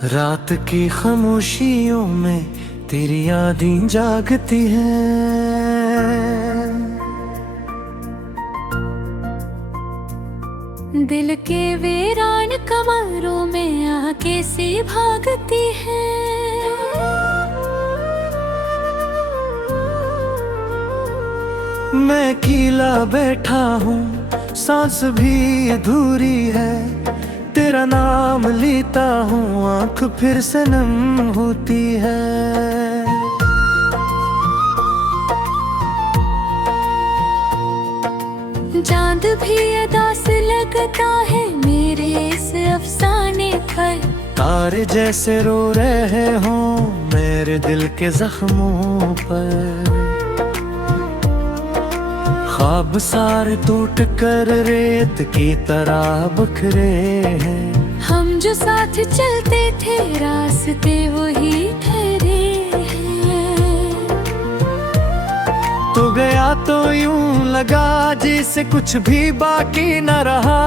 रात की खामोशियों में तेरी यादें जागती हैं। दिल के वीरान कमरों में आके सी भागती है। मैं अकेला बैठा हूँ, सांस भी अधूरी है। तेरा नाम लेता हूँ, आँख फिर से नम होती है। चांद भी अदा से लगता है मेरे इस अफसाने पर। तारे जैसे रो रहे हों मेरे दिल के जख्मों पर। ख्वाब सारे टूट कर रेत की तरह बिखरे हैं। हम जो साथ चलते थे रास्ते वही ठहरे हैं। तो गया तो यूं लगा जैसे कुछ भी बाकी न रहा।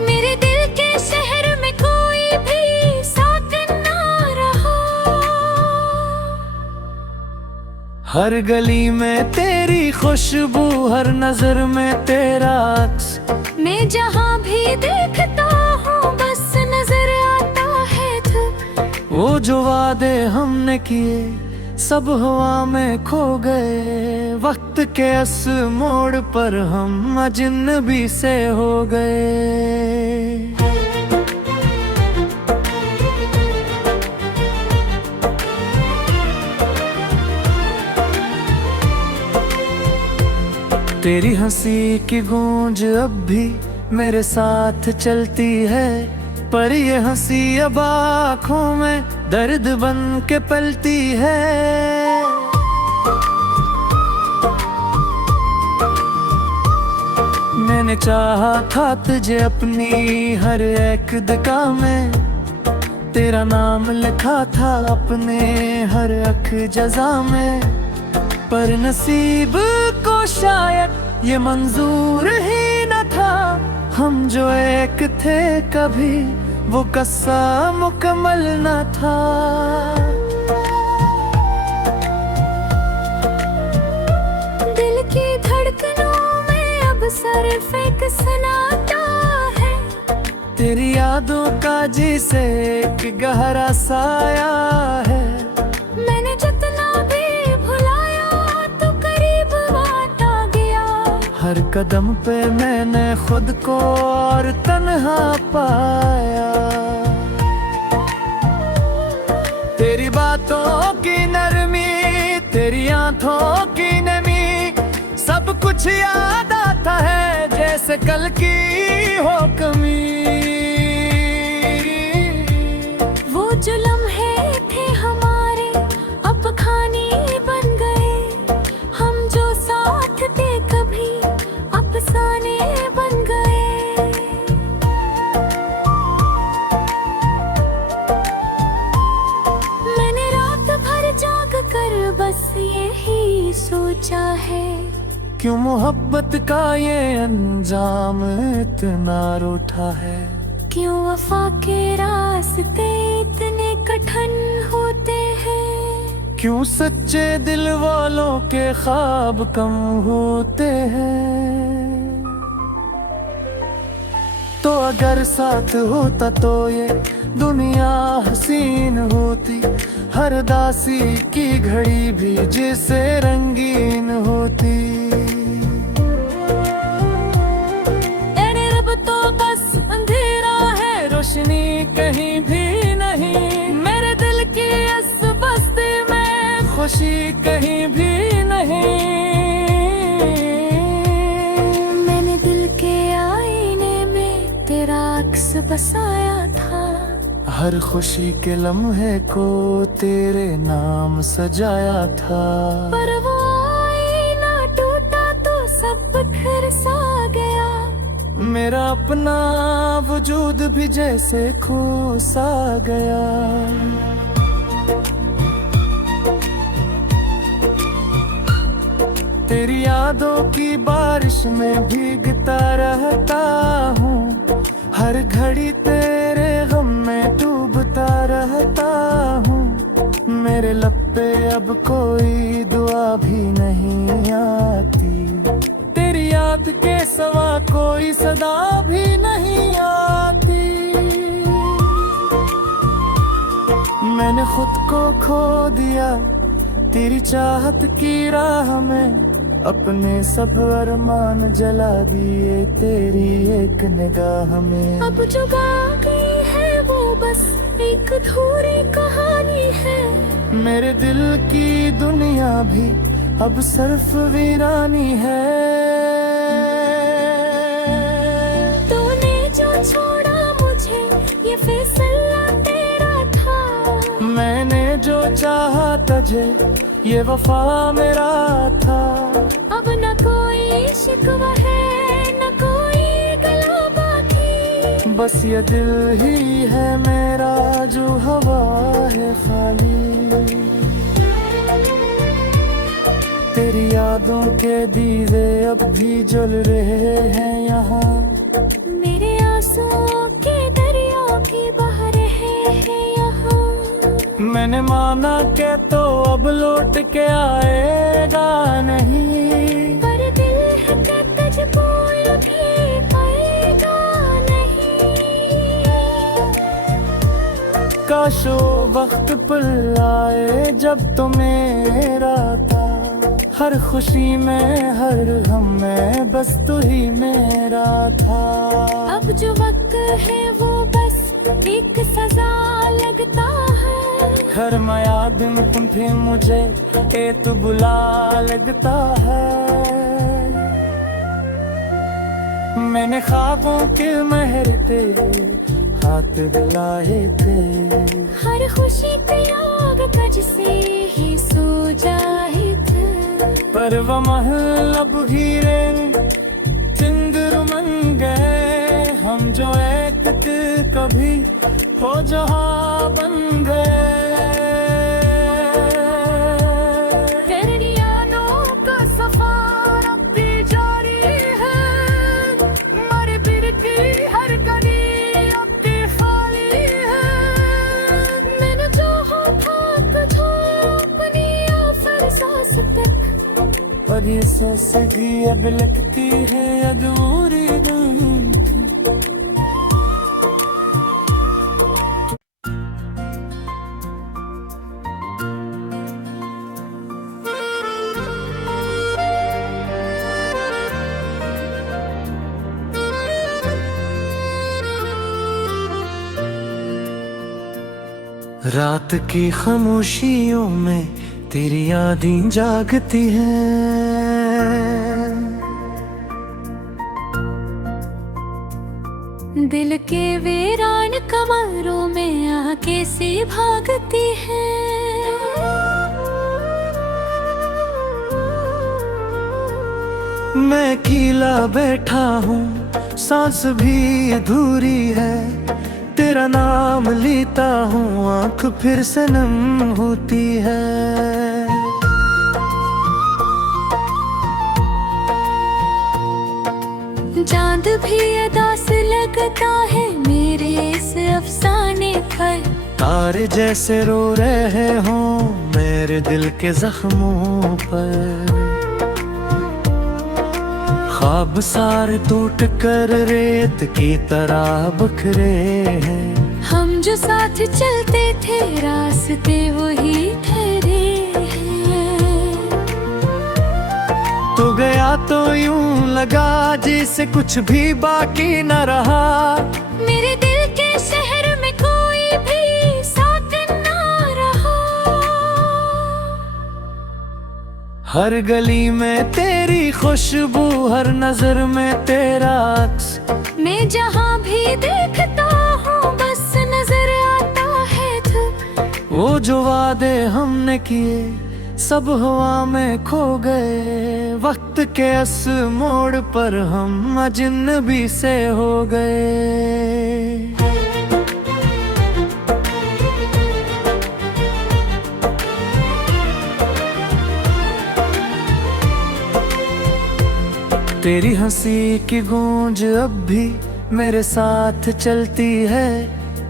मेरे दिल के शहर में कोई भी साथ ना रहा। हर गली में तेरी खुशबू, हर नजर में तेरा अक्स। मैं जहाँ भी देखता हूँ बस नजर आता है तू। वो जो वादे हमने किए सब हवा में खो गए। वक्त के इस मोड़ पर हम अजनबी से हो गए। तेरी हंसी की गूंज अब भी मेरे साथ चलती है। पर ये हंसी अब आँखों में दर्द बन के पलती है। मैंने चाहा था तुझे अपनी हर एक दिशा में। तेरा नाम लिखा था अपने हर अख जज़ा में। पर नसीब को शायद ये मंजूर ही न था। हम जो एक थे कभी वो कस्सा मुकम्मल न था। दिल की धड़कनों में अब सिर्फ एक सन्नाटा है। तेरी यादों का जिसे एक गहरा साया है। मैंने जितना भी भुलाया तो करीब आता गया। हर कदम पे मैंने खुद को और तन्हा पाया। तेरी बातों की नरमी, तेरी आंखों की नमी, सब कुछ याद आता है जैसे कल की हो कमी। वो जो लम्हे थे हमारे अब खाने बन गए। हम जो साथ थे कभी अफसाने बन गए। मैंने रात भर जाग कर बस यही सोचा है। क्यों मोहब्बत का ये अंजाम इतना रूठा है। क्यों वफा के रास्ते इतने कठिन होते हैं। क्यों सच्चे दिल वालों के ख्वाब कम होते हैं। तो अगर साथ होता तो ये दुनिया हसीन होती। हर दासी की घड़ी भी जिसे रंगीन होती। अरे रब तो बस अंधेरा है, रोशनी कहीं भी नहीं। मेरे दिल की इस बस्ती में खुशी कहीं भी नहीं। मैंने दिल के आईने में तेरा अक्स बसाया था। हर खुशी के लम्हे को तेरे नाम सजाया था। पर वो आईना टूटा तो सब बिखर सा गया। मेरा अपना वजूद भी जैसे खो सा गया। तेरी यादों की बारिश में भीगता रहता हूँ। हर घड़ी तेरे गम में डूबता रहता मैंने खुद को खो दिया तेरी चाहत की राह में, अपने सब अरमान जला दिए तेरी एक निगाह में। अब जो बाकी है वो बस एक अधूरी कहानी है, मेरे दिल की दुनिया भी अब सिर्फ वीरानी है। तूने जो छोड़ा मुझे ये फैसला तेरा था, मैंने जो चाहा तुझे ये वफा मेरा था। अब न कोई शिकवा है न कोई गला बाकी, बस ये दिल ही है मेरा जो हवा है खाली। तेरी यादों के दीवे अब भी जल रहे हैं यहाँ, मेरे आंसुओं के दरिया भी बह रहे हैं यहाँ। मैंने माना के तो अब लौट के आएगा नहीं, पर दिल है कि तुझको भी पाएगा नहीं। काश वो वक्त पल आए जब तो मेरा था, हर खुशी में हर गम में बस तू ही मेरा था। अब जो वक्त है वो बस एक सजा लगता है, घर में याद में तुम भी मुझे ए तू बुला लगता है। मैंने ख्वाबों के महर तेरे हाथ दिलाए थे, हर खुशी की आग कज से ही सो जाए थे। पर वह महल अब हीरे चिंदर मन गए, हम जो एक थे कभी हो जहां बन गए। तेरी यादों का सफर अब भी जारी है, मरे पीर की हर गली अब भी खाली है। मैंने चाहा था तुझे अपनी आखिर सांस तक, पर ये सांस भी अब लगती है अधूरी धुन की। रात की खामोशियों में तेरी यादें जागती हैं, दिल के वीरान कमरों में आके सी भागती है। मैं अकेला बैठा हूँ सांस भी अधूरी है, तेरा नाम लेता हूँ आँख फिर से नम होती है। चांद भी अदा से लगता है मेरे इस अफसाने पर, तारे जैसे रो रहे हों मेरे दिल के जख्मों पर। ख्वाब सारे टूट कर रेत की तरह बिखरे हैं, हम जो साथ चलते थे रास्ते वही ठहरे हैं। तू गया तो यूं लगा जैसे कुछ भी बाकी न रहा, मेरे दिल के शहर में कोई भी साथ ना रहा। हर गली में तेरी खुशबू हर नजर में तेरा अक्स, मैं जहाँ भी देखता हूँ बस नजर आता है तू। वो जो वादे हमने किए सब हवा में खो गए, वक्त के इस मोड़ पर हम अजनबी से हो गए। तेरी हंसी की गूंज अब भी मेरे साथ चलती है,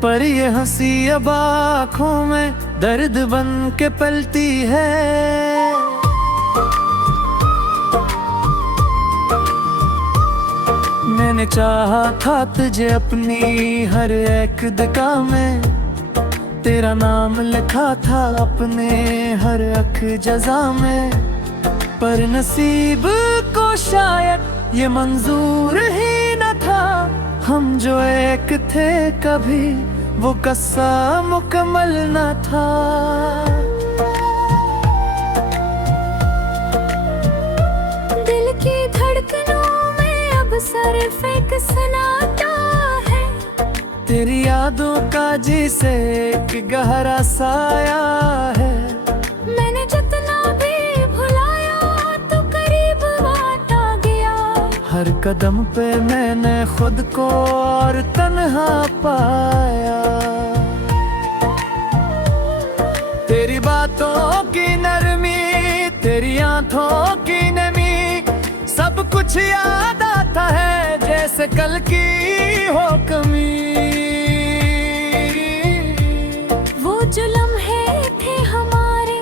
पर ये हंसी अब आँखों में दर्द बन के पलती है। मैंने चाहा था तुझे अपनी हर एक दिशा में, तेरा नाम लिखा था अपने हर अख जजा में, पर नसीब को शायद ये मंजूर ही न था। हम जो एक थे कभी वो कस्सा मुकम्मल न था। दिल की धड़कनों में अब सिर्फ एक सन्नाटा है, तेरी यादों का जिसे एक गहरा साया है। मैंने जितना भी भुलाया तो करीब आता गया, हर कदम पे मैंने खुद को और तन्हा पाया। तेरी बातों की नरमी, तेरी आंखों की नमी, सब कुछ याद आता है जैसे कल की हो कमी। वो जो लम्हे थे हमारे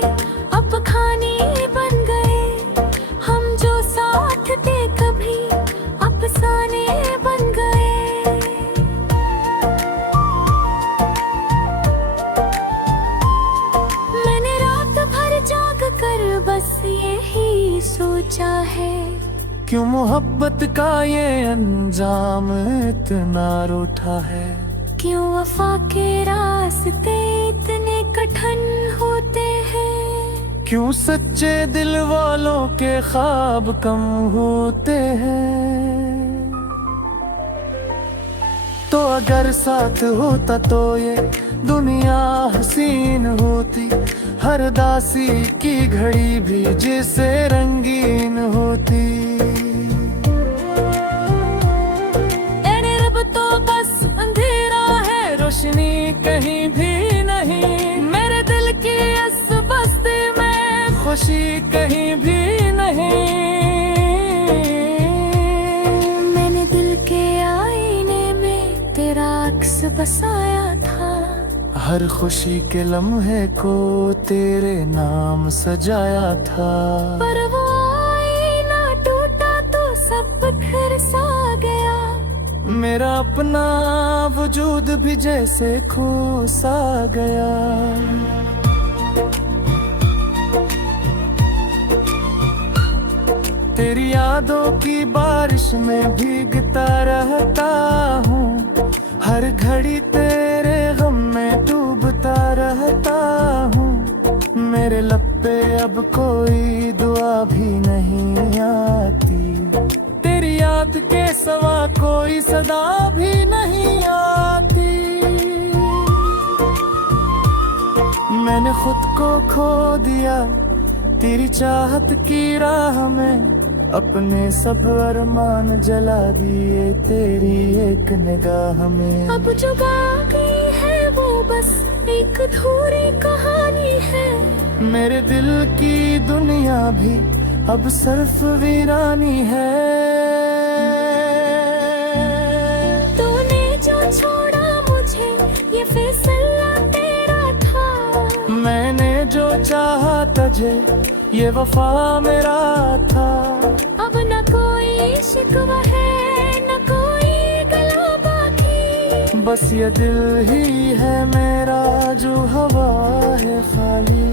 अब कहानी बन गए, हम जो साथ थे कभी अफसाने बन गए। मैंने रात भर जाग कर बस यही सोचा है, क्यों मोहब्बत का ये अंजाम इतना रूठा है। क्यों वफा के रास्ते इतने कठिन होते हैं। क्यों सच्चे दिल वालों के ख्वाब कम होते हैं। तो अगर साथ होता तो ये दुनिया हसीन होती, हर दासी की घड़ी भी जिसे रंगीन होती। एने रब तो बस अंधेरा है, रोशनी कहीं भी नहीं। मेरे दिल की इस बस्ती में खुशी कहीं भी नहीं। मैंने दिल के आईने में तेरा अक्स बसाया था, हर खुशी के लम्हे को तेरे नाम सजाया था। पर वो आईना टूटा तो सब फिर सा गया। मेरा अपना वजूद भी जैसे खो सा गया। तेरी यादों की बारिश में भीगता रहता हूँ, हर घड़ी तेरे गम में डूबता रहता हूँ। मेरे लब पे अब कोई दुआ भी नहीं आती, तेरी याद के सवा कोई सदा भी नहीं आती। मैंने खुद को खो दिया तेरी चाहत की राह में, अपने सब अरमान जला दिए तेरी एक निगाह में। अब जो बाकी है वो बस एक अधूरी कहानी है। मेरे दिल की दुनिया भी अब सिर्फ वीरानी है। तूने जो छोड़ा मुझे ये फैसला तेरा था, मैंने जो चाहा तुझे ये वफा मेरा था। अब न कोई शिकवा है न कोई गला बाकी, बस ये दिल ही है मेरा जो हवा है खाली।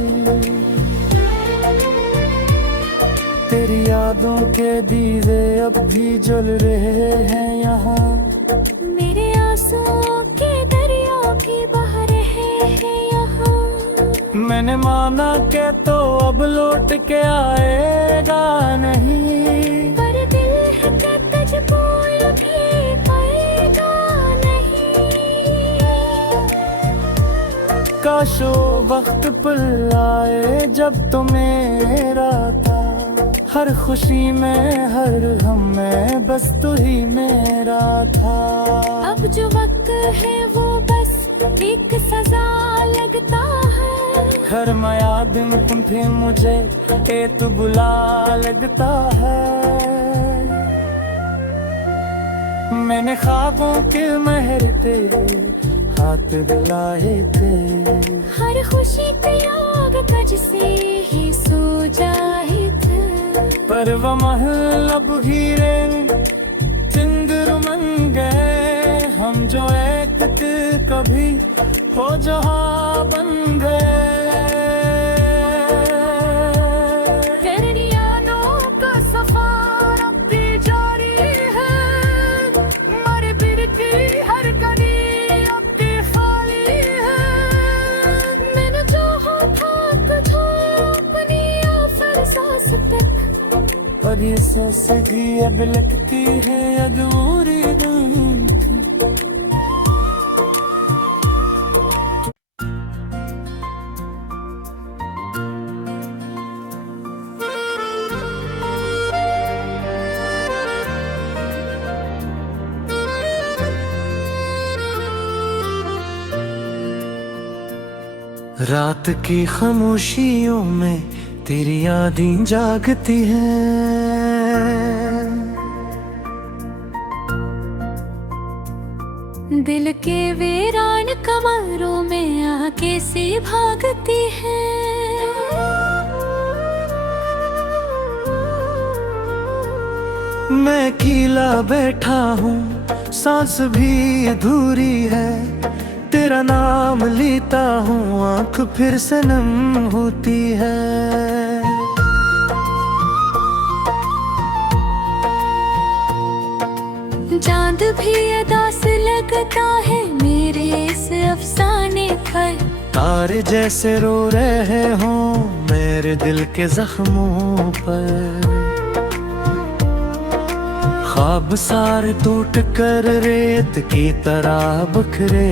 तेरी यादों के दीवे अब भी जल रहे हैं यहाँ, मेरे आंसुओं के दरिया भी बह रहे हैं यहाँ। मैंने माना के तो अब लौट के आएगा नहीं, पर दिल है कि तुझको भी पाएगा नहीं। काश वो वक्त पल आए जब तो मेरा था, हर खुशी में हर गम में बस तू ही मेरा था। अब जो वक्त है वो बस एक सजा लगता है, घर में याद तुम्हें मुझे ए तू बुला लगता है। मैंने ख्वाबों के महर तेरे हाथ दिलाए थे, हर खुशी त्याग तुझ से ही सो जाए थे। पर वह महल अब हीरे चिंदर मन गए, हम जो एक थे कभी हो जहाँ और ये सांस भी अब लगती है अधूरी नहीं थी। रात की खामोशियों में तेरी यादें जागती हैं। दिल के वीरान कमरों में आके सी भागती है। मैं अकेला बैठा हूँ, सांस भी अधूरी है। तेरा नाम लेता हूँ, आँख फिर से नम होती है। चांद भी अदा से लगता है मेरे इस अफसाने पर। तारे जैसे रो रहे हों मेरे दिल के जख्मों पर। ख्वाब सारे टूट कर रेत की तरह बिखरे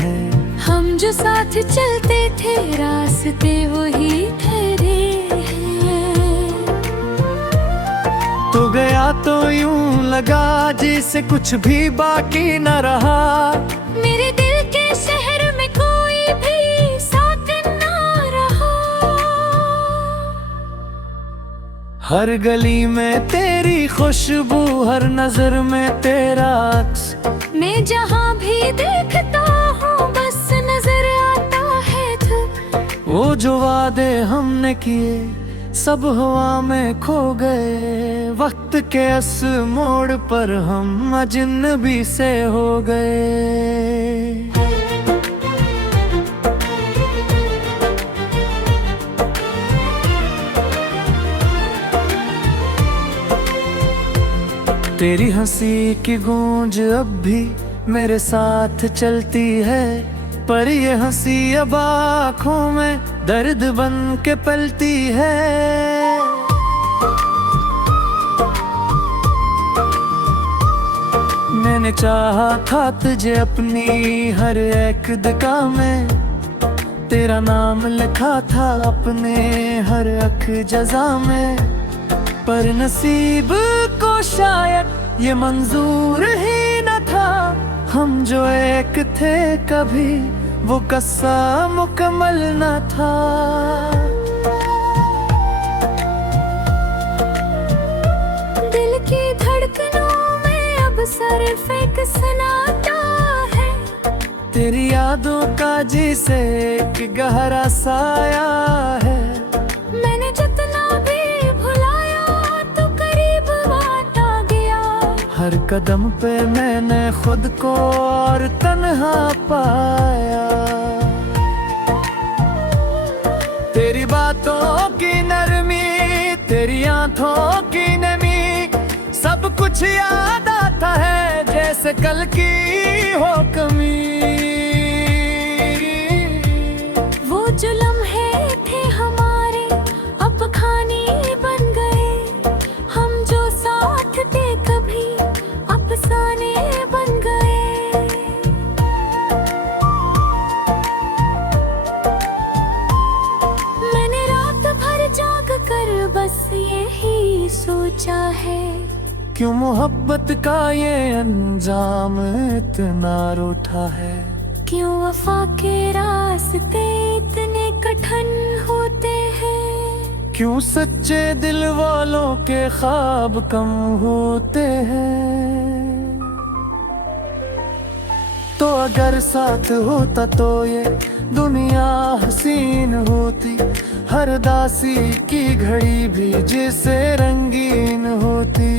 हैं। हम जो साथ चलते थे रास्ते वही ठहरे हैं। तो गया तो यूं लगा जैसे कुछ भी बाकी न रहा। मेरे दिल के शहर में कोई भी साकन ना रहा। हर गली में तेरी खुशबू, हर नजर में तेरा अक्स। मैं जहाँ भी देखता हूँ बस नजर आता है तू। वो जो वादे हमने किए सब हवा में खो गए। वक्त के इस मोड़ पर हम अजनबी से हो गए। तेरी हंसी की गूंज अब भी मेरे साथ चलती है। पर ये हंसी अब आँखों में दर्द बन के पलती है। मैंने चाहा था तुझे अपनी हर एक दिशा में। तेरा नाम लिखा था अपने हर अख जजा में। पर नसीब को शायद ये मंजूर ही न था। हम जो एक थे कभी वो कस्सा मुकम्मल न था। दिल की धड़कनों में अब सिर्फ एक सन्नाटा है। तेरी यादों का जिसे एक गहरा साया है। मैंने जितना भी भुलाया तो करीब आता गया। हर कदम पे मैंने खुद को और तन्हा पाया। तेरी बातों की नरमी, तेरी आंखों की नमी, सब कुछ याद आता है जैसे कल की हो कमी। वो जो लम्हे थे हमारे अब खाने बन गए। हम जो साथ थे कभी अफसाने बन गए। मैंने रात भर जाग कर बस यही सोचा है। क्यों मोहब्बत का ये अंजाम इतना रूठा है। क्यों वफा के रास्ते इतने कठिन होते हैं। क्यों सच्चे दिल वालों के ख्वाब कम होते हैं। तो अगर साथ होता तो ये दुनिया हसीन होती। हर दासी की घड़ी भी जिसे रंगीन होती।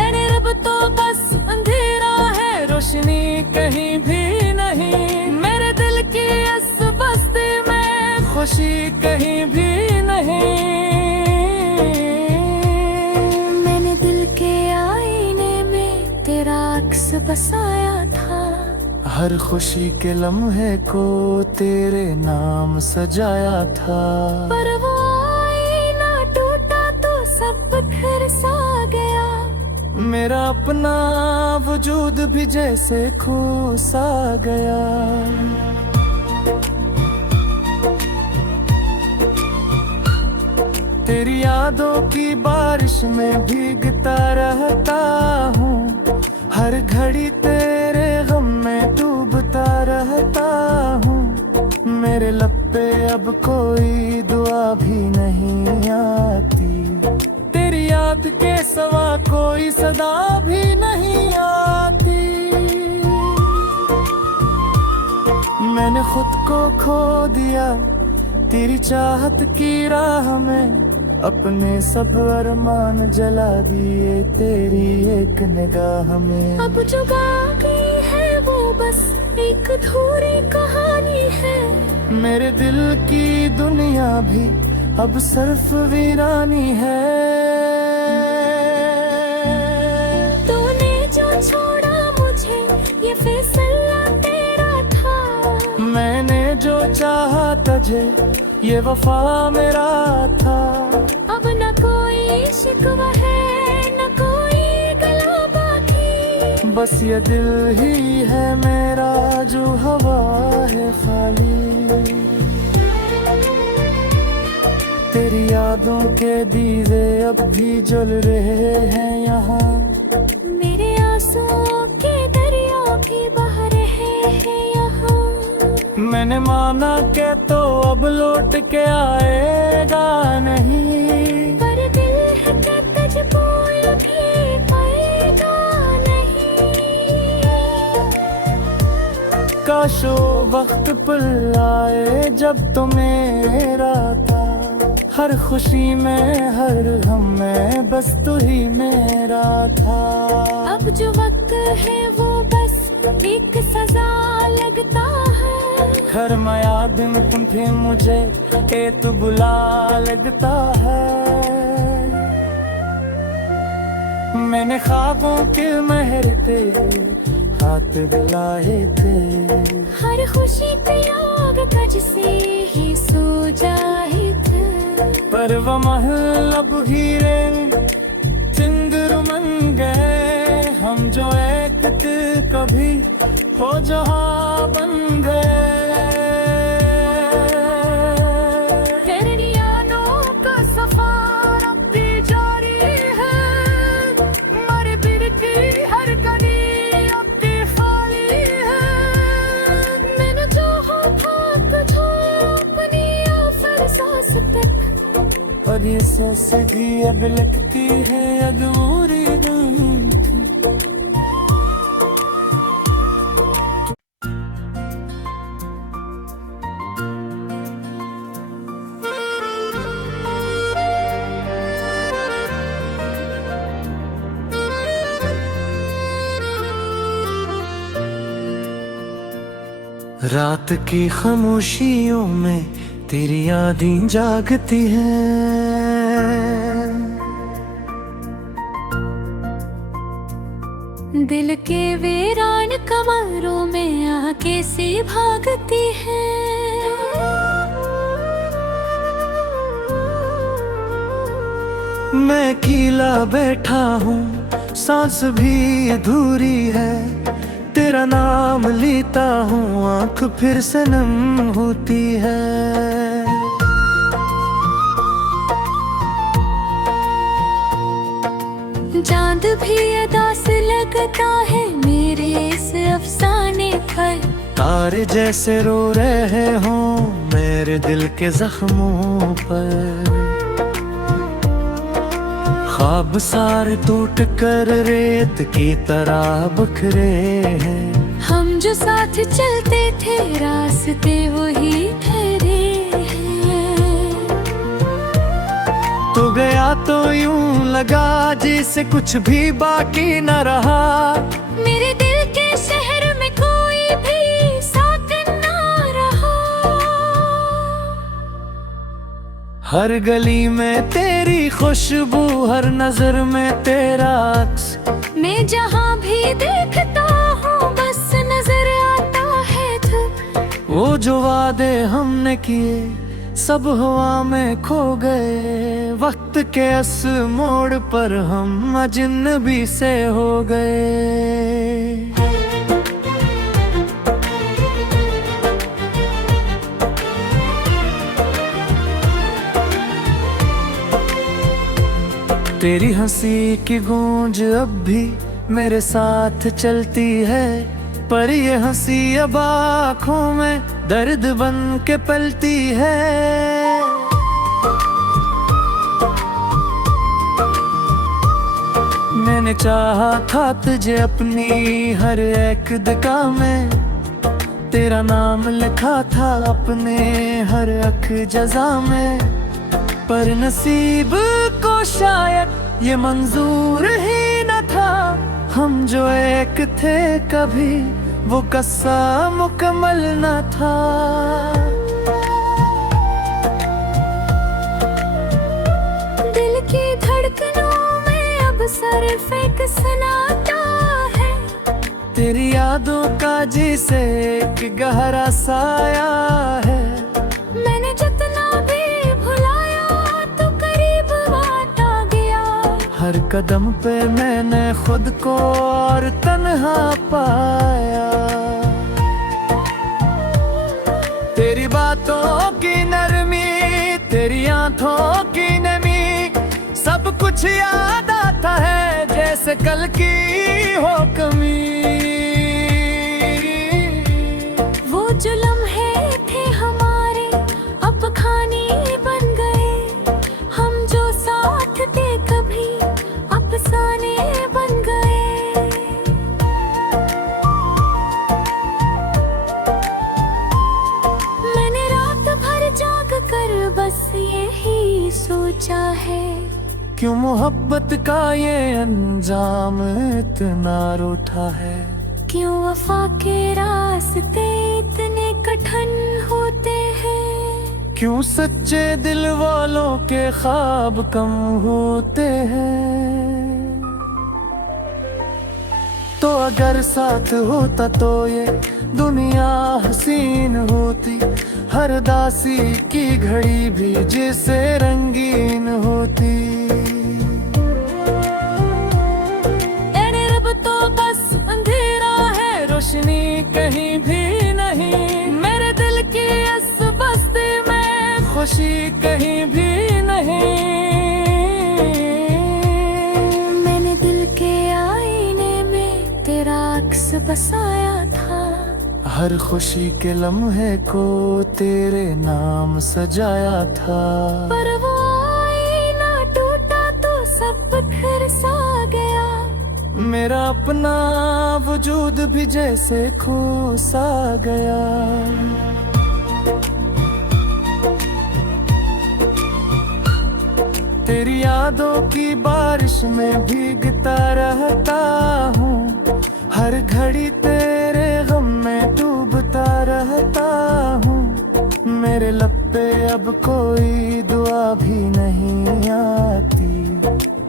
एरे रब तो बस अंधेरा है, रोशनी कहीं भी नहीं। मेरे दिल की इस बस्ती में खुशी कहीं भी नहीं। मैंने दिल के आईने में तेरा अक्स बसाया था। हर खुशी के लम्हे को तेरे नाम सजाया था। पर वो मेरा अपना वजूद भी जैसे खो सा गया। तेरी यादों की बारिश में भीगता रहता हूँ, हर घड़ी तेरे गम में डूबता रहता हूँ। मेरे लब पे अब कोई दुआ भी नहीं आती, तेरी याद के सिवा कोई सदा भी नहीं आती। मैंने खुद को खो दिया तेरी चाहत की राह में, अपने सब अरमान जला दिए तेरी एक निगाह में। अब जो बाकी है वो बस एक अधूरी कहानी है। मेरे दिल की दुनिया भी अब सिर्फ वीरानी है। तूने जो छोड़ा मुझे ये फैसला तेरा था, मैंने जो चाहा तुझे ये वफा मेरा था। अब न कोई शिकवा है न कोई गला बाकी, बस ये दिल ही है मेरा जो हवा है खाली। तेरी यादों के दीवे अब भी जल रहे हैं यहाँ, मेरे आंसुओं के दरिया भी बह रहे हैं यहाँ। मैंने माना के तो अब लौट के आएगा नहीं, पर दिल है कि तुझको भी पाएगा नहीं। काश वो वक्त पल आए जब तो मेरा था, हर खुशी में हर गम में बस तू ही मेरा था। अब जो वक्त है वो बस एक सजा लगता है, घर में याद में तुम थे मुझे ए तू बुला लगता है। मैंने ख्वाबों के महर तेरे हाथ दिलाए थे, हर खुशी की आग कज से ही सो जाए थे। पर वो महल अब हीरे चिंदर मन गए, हम जो एक थे कभी हो जहाँ बन गए। तेरी यादों का सफर अब भी जारी है, मरे पीर की हर कड़ी अब भी खाली है। मैंने जो था तुझे अपनी आफर सांस तक, और ये सांस भी अब लगती है अधूरी धुन थी। रात की खामोशियों में तेरी यादें जागती हैं, दिल के वीरान कमरों में आके सी भागती है। मैं अकेला बैठा हूँ सांस भी अधूरी है, तेरा नाम लेता हूँ आँख फिर से नम होती है। चांद भी अदा से लगता है मेरे इस अफसाने पर, तारे जैसे रो रहे हों मेरे दिल के जख्मों पर। ख्वाब सारे टूट कर रेत की तरह बिखरे हैं, हम जो साथ चलते थे रास्ते वही ठहरे हैं। तू गया तो यूं लगा जैसे कुछ भी बाकी न रहा, मेरे दिल के शहर में कोई भी साकन ना रहा। हर गली में तेरी खुशबू हर नजर में तेरा अक्स, मैं जहाँ भी देखता हूँ बस नजर आता है तू। वो जो वादे हमने किए सब हवा में खो गए वक्त के इस मोड़ पर हम अजनबी से हो गए। तेरी हंसी की गूंज अब भी मेरे साथ चलती है, पर ये हंसी अब आँखों में दर्द बन के पलती है। मैंने चाहा था तुझे अपनी हर एक दुआ में, तेरा नाम लिखा था अपने हर अख जज़ा में, पर नसीब को शायद ये मंजूर ही न था। हम जो एक थे कभी वो कस्सा मुकम्मल न था। दिल की धड़कनों में अब सिर्फ एक सन्नाटा है, तेरी यादों का जिसे एक गहरा साया है। मैंने जितना भी भुलाया तो करीब बात आ गया। हर कदम पे मैंने खुद को और तन्हा पाया। तेरी बातों की नरमी, तेरी आंखों की नमी, सब कुछ याद आता है जैसे कल की हो कमी। वो जो लम्हे थे हमारे अब खाने बन गए, हम जो साथ थे कभी अफसाने बन गए। मैंने रात भर जाग कर बस यही सोचा है, क्यों मोहब्बत का ये अंजाम इतना रूठा है। क्यों वफा के रास्ते इतने कठिन होते हैं। क्यों सच्चे दिल वालों के ख्वाब कम होते हैं। तो अगर साथ होता तो ये दुनिया हसीन होती, हर दासी की घड़ी भी जिसे रंगीन होती। एने रब तो बस अंधेरा है, रोशनी कहीं भी नहीं। मेरे दिल की इस बस्ती में खुशी कहीं भी नहीं। मैंने दिल के आईने में तेरा अक्स बसाया था। हर खुशी के लम्हे को तेरे नाम सजाया था। पर वो आईना टूटा तो सब बिखर सा गया। मेरा अपना वजूद भी जैसे खो सा गया। तेरी यादों की बारिश में भीगता रहता हूँ, हर घड़ी तेरे गम में डूबता रहता हूँ। मेरे लब पे अब कोई दुआ भी नहीं आती,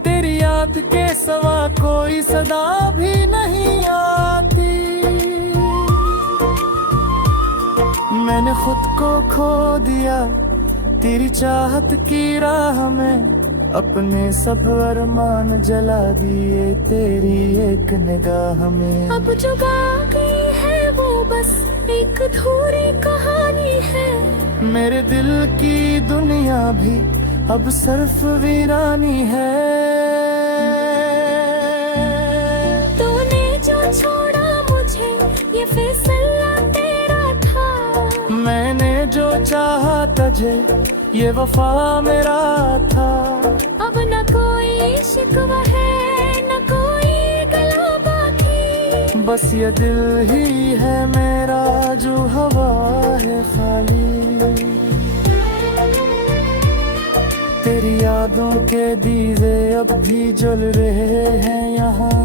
तेरी याद के सवा कोई सदा भी नहीं आती। मैंने खुद को खो दिया तेरी चाहत की राह में, अपने सब अरमान जला दिए तेरी एक निगाह में। अब जो बाकी है वो बस एक अधूरी कहानी है। मेरे दिल की दुनिया भी अब सिर्फ वीरानी है। तूने जो छोड़ा मुझे ये फैसला तेरा था। मैंने जो चाहा तुझे ये वफा मेरा था। अब न कोई शिकवा है न कोई गला बाकी, बस ये दिल ही है मेरा जो हवा है खाली। तेरी यादों के दीवे अब भी जल रहे हैं यहाँ,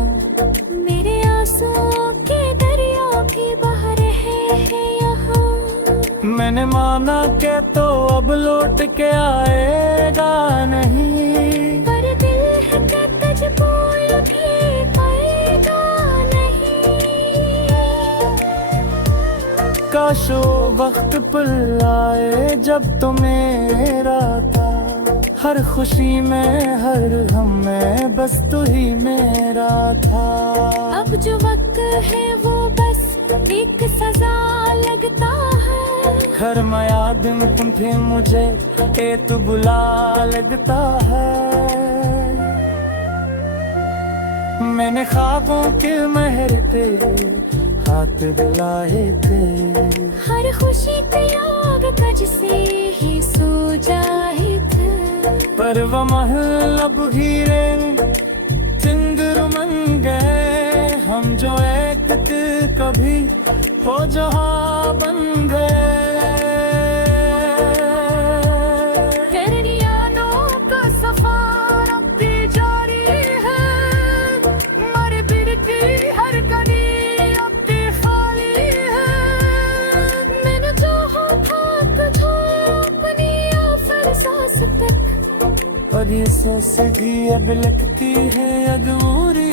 मेरे आंसुओं के दरिया भी बह रहे हैं यहाँ। मैंने माना के तो अब लौट के आएगा नहीं, पर दिल है कि तुझको भी पाएगा नहीं। काश वो वक्त पल आए जब तो मेरा था, हर खुशी में हर गम में बस तू ही मेरा था। अब जो वक्त है वो बस एक सजा लगता है। घर में याद में तुम भी मुझे ए तू बुला लगता है। मैंने ख्वाबों के महर तेरे हाथ दिलाए थे। हर खुशी की आग कज से ही सो जाए थे। पर वो महल अब हीरे चिंदर मन गए। हम जो एक थे कभी हो जहाँ बन गए। तेरी यादों का सफर अब भी जारी है। मर बिर की हर गली अब भी खाली है। मैंने चाहा था तुझे अपनी आखिर सांस तक। और ये सांस भी अब लगती है अधूरी।